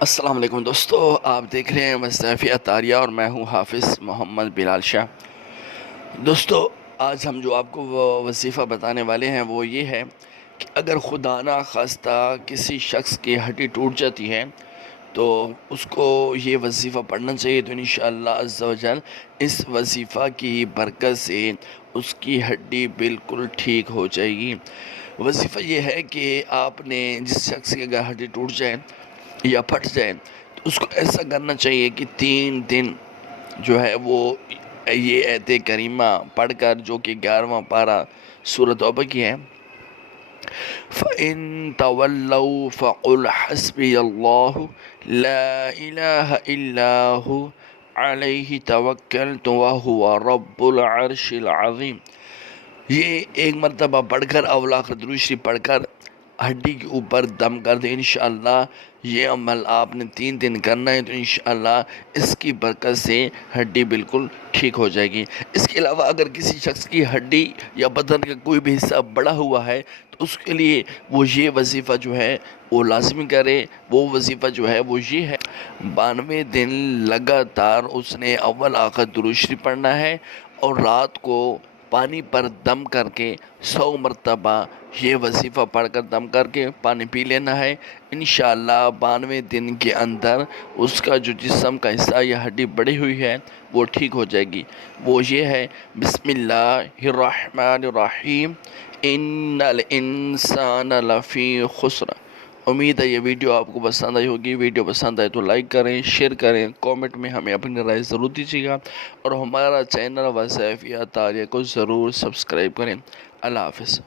السلام علیکم دوستو، آپ دیکھ رہے ہیں مصطفی عطاریہ اور میں ہوں حافظ محمد بلال شاہ۔ دوستو، آج ہم جو آپ کو وہ وظیفہ بتانے والے ہیں وہ یہ ہے کہ اگر خدا نہ خواستہ کسی شخص کی ہڈی ٹوٹ جاتی ہے تو اس کو یہ وظیفہ پڑھنا چاہیے، تو انشاءاللہ عز و جل اس وظیفہ کی برکت سے اس کی ہڈی بالکل ٹھیک ہو جائے گی۔ وظیفہ یہ ہے کہ آپ نے جس شخص کی اگر ہڈی ٹوٹ جائے یا پھٹ جائے تو اس کو ایسا کرنا چاہیے کہ 3 دن جو ہے وہ یہ ایت کریمہ پڑھ کر، جو کہ 11واں پارہ سورۃ توبہ کی ہے، فَإِن تَوَلَّوْا فَقُلْ حَسْبِيَ اللَّهُ لَا إِلَٰهَ إِلَّا هُوَ عَلَيْهِ تَوَكَّلْتُ وَهُوَ رَبُّ الْعَرْشِ الْعَظِيمِ۔ یہ ایک مرتبہ پڑھ کر اول آخر درود شریف پڑھ کر ہڈی کے اوپر دم کر دیں، انشاءاللہ یہ عمل آپ نے 3 دن کرنا ہے، تو انشاءاللہ اس کی برکت سے ہڈی بالکل ٹھیک ہو جائے گی۔ اس کے علاوہ اگر کسی شخص کی ہڈی یا بدن کا کوئی بھی حصہ بڑا ہوا ہے تو اس کے لیے وہ یہ وظیفہ جو ہے وہ لازمی کرے۔ وہ وظیفہ جو ہے وہ یہ ہے، 92 دن لگاتار اس نے اول آخر درود شریف پڑھنا ہے اور رات کو پانی پر دم کر کے 100 مرتبہ یہ وظیفہ پڑھ کر دم کر کے پانی پی لینا ہے۔ انشاءاللہ 92 دن کے اندر اس کا جو جسم کا حصہ یا ہڈی بڑی ہوئی ہے وہ ٹھیک ہو جائے گی۔ وہ یہ ہے، بسم اللہ الرحمن الرحیم، ان الانسان لفی خسر۔ امید ہے یہ ویڈیو آپ کو پسند آئی ہوگی۔ ویڈیو پسند آئے تو لائک کریں، شیئر کریں، کومنٹ میں ہمیں اپنی رائے ضرور دیجیے گا، اور ہمارا چینل وظیفہ عطاریہ کو ضرور سبسکرائب کریں۔ اللہ حافظ۔